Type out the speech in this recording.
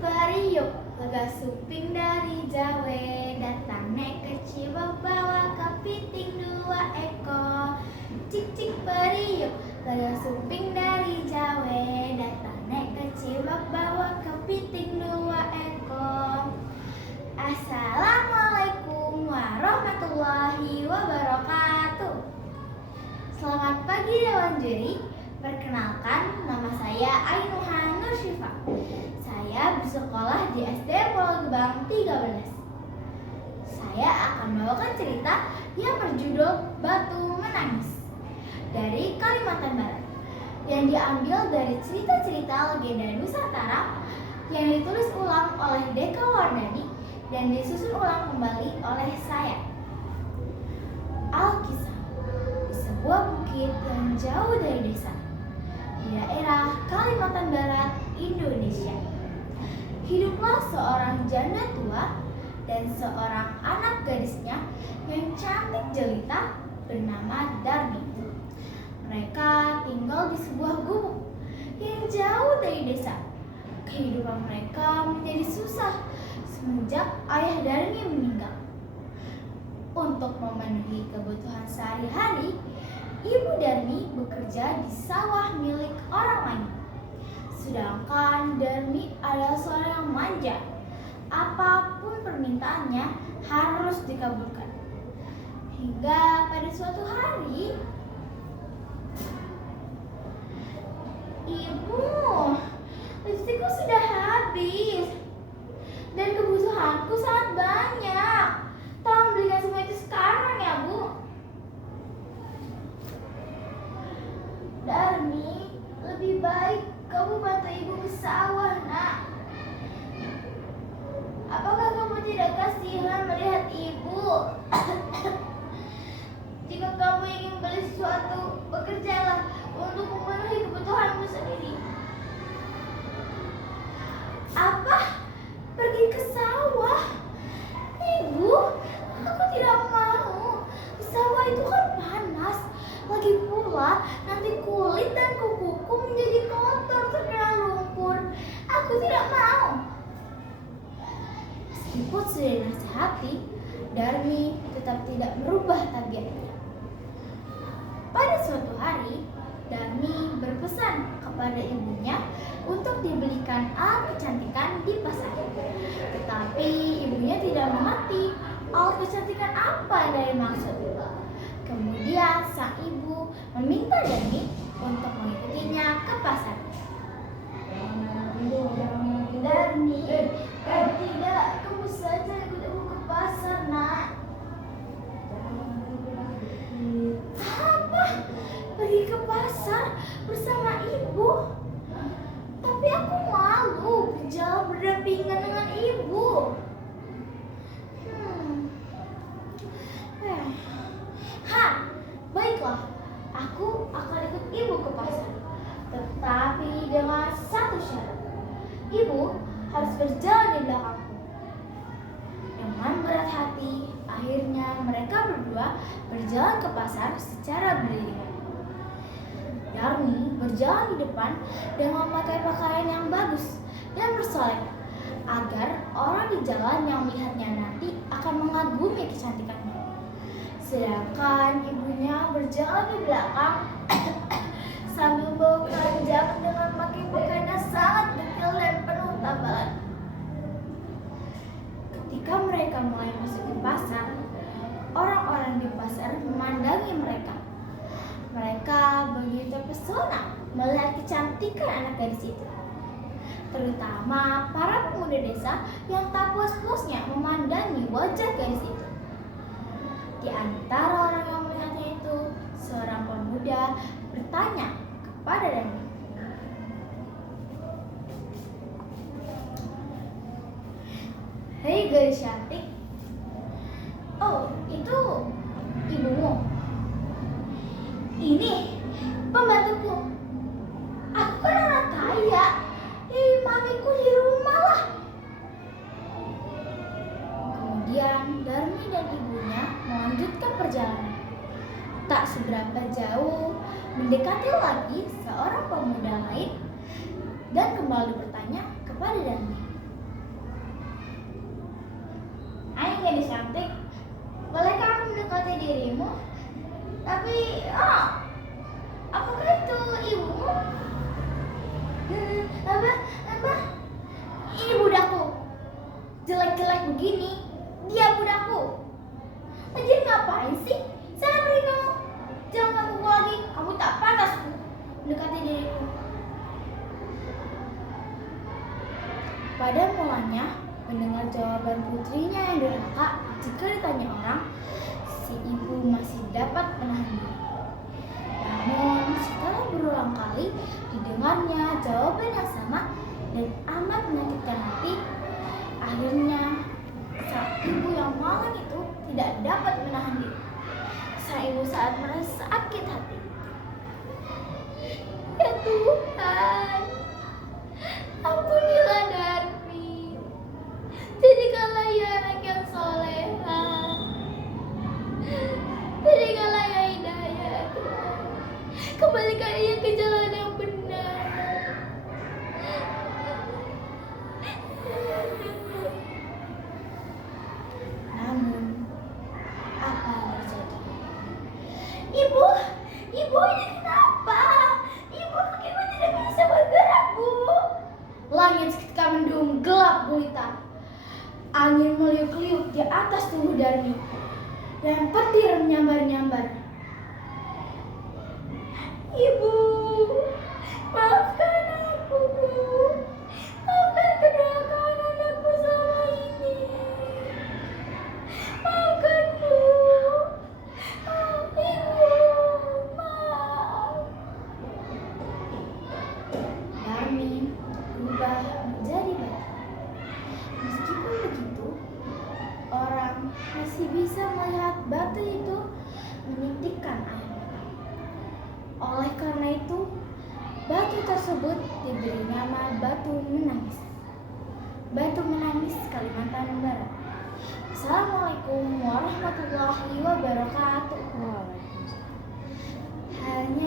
periuk, lega suping dari Jawa, datang nek kecil bawa kepiting 2 ekor. Cik cik periuk, lega suping dari Jawa, datang nek kecil bawa kepiting 2 ekor. Assalamualaikum warahmatullahi wabarakatuh. Selamat pagi Dewan Juri. Perkenalkan, nama saya Ainuhan Nursyifa. Saya bersekolah di SD Pulau Gebang 13. Saya akan membawakan cerita yang berjudul Batu Menangis dari Kalimantan Barat, yang diambil dari cerita-cerita legenda Nusantara yang ditulis ulang oleh Deka Wardani dan disusun ulang kembali oleh saya. Alkisah, di sebuah bukit yang jauh dari desa, di daerah Kalimantan Barat, Indonesia, hiduplah seorang janda tua dan seorang anak gadisnya yang cantik jelita bernama Darmi. Mereka tinggal di sebuah gubuk yang jauh dari desa. Kehidupan mereka menjadi susah semenjak ayah Darmi meninggal. Untuk memenuhi kebutuhan sehari-hari, Ibu Darmi bekerja di sawah milik orang lain. Sedangkan Darmi adalah seorang yang manja. Apapun permintaannya harus dikabulkan. Hingga pada suatu hari, "Ibu, lipstikku sudah habis dan kebutuhanku sangat banyak. Tolong belikan semua itu sekarang ya, Bu." "Darmi, lebih baik kamu bantu ibu ke sawah, Nak. Apakah kamu tidak kasihan melihat ibu? Jika kamu ingin beli sesuatu, bekerjalah untuk memenuhi kebutuhanmu sendiri." "Apa? Pergi ke sawah? Ibu, aku tidak mau. Sawah itu kan panas. Lagi pula nanti kulit dan kukuku menjadi kotor terkena lumpur. Aku tidak mau." Meskipun sudah dinasihati, Darmi tetap tidak merubah tabiatnya. Pada suatu hari, Darmi berpesan kepada ibunya untuk dibelikan alat kecantikan di pasar. Tetapi ibunya tidak mengerti alat kecantikan apa yang Darmi maksud. Kemudian sang ibu meminta Darmi untuk mengikutinya ke pasar. "Darmi, kalau tidak, kamu saja ikut ibu ke pasar, Nak." "Apa? Pergi ke pasar bersama ibu? Tapi aku malu berjalan berdampingan dengan ibu." Baiklah, aku akan ikut ibu ke pasar. Tetapi dengan satu syarat. Ibu harus berjalan di belakangku." Dengan berat hati, akhirnya mereka berdua berjalan ke pasar secara beriringan. Darmi berjalan di depan dengan memakai pakaian yang bagus dan bersolek, agar orang di jalan yang melihatnya nanti akan mengagumi kecantikannya. Sedangkan ibunya berjalan di belakang sambil membawa keranjang dengan memakai pakaian yang sangat detail dan penuh tambalan. Ketika mereka mulai masuk ke pasar, orang-orang di pasar memandangi mereka. Mereka begitu terpesona melihat kecantikan anak gadis itu, terutama para pemuda desa yang tak puas-puasnya memandangi wajah gadis itu. Di antara orang yang melihatnya itu, seorang pemuda bertanya kepada Darmi, "Hei gadis cantik, oh itu ibumu?" "Ini pembantuku. Aku kan orang kaya. Mamiku di rumah lah." Kemudian Darmi dan ibunya melanjutkan perjalanan. Tak seberapa jauh, mendekati lagi seorang pemuda lain dan kembali bertanya kepada Darmi, Ayo gadis cantik, bolehkah aku mendekati dirimu? Tapi, apakah itu ibumu? Apa? Ini budakku. Jelek-jelek begini, dia budakku. Lagian ngapain sih? Sana pergi kamu. Jangan ganggu lagi. Kamu tak pantas mendekati diriku. Pada mulanya, mendengar jawaban putrinya yang durhaka, jika ditanya orang, si ibu masih dapat menahan diri. Namun, setelah berulang kali didengarnya jawaban yang sama dan amat menyakitkan hati, akhirnya sang ibu yang malang itu tidak dapat menahan diri. Sang ibu saat merasa sakit hati. Ya Tuhan, ampunilah Darmi. Jadikanlah ia anak yang soleha. Jadikanlah ia hidayah, Tuhan. Kembalikan ia ke jalan yang benar. Namun, apa yang terjadi? Ibu, ini kenapa? Ibu, kakiku tidak bisa bergerak, Bu. Langit seketika mendung gelap gulita. Angin meliuk-liuk di atas tubuh Darmi dan petir menyambar-nyambar. Ibu, maafkan aku, Bu. Maafkan kedurhakaan anakku selama ini. Maafkan, Bu. Ibu, maaf. Darmi berubah menjadi batu. Meskipun begitu, orang masih bisa melihat batu itu menitikkan air mata. Oleh karena itu, batu tersebut diberi nama Batu Menangis. Batu Menangis, Kalimantan Barat. Assalamualaikum warahmatullahi wabarakatuh. Hanya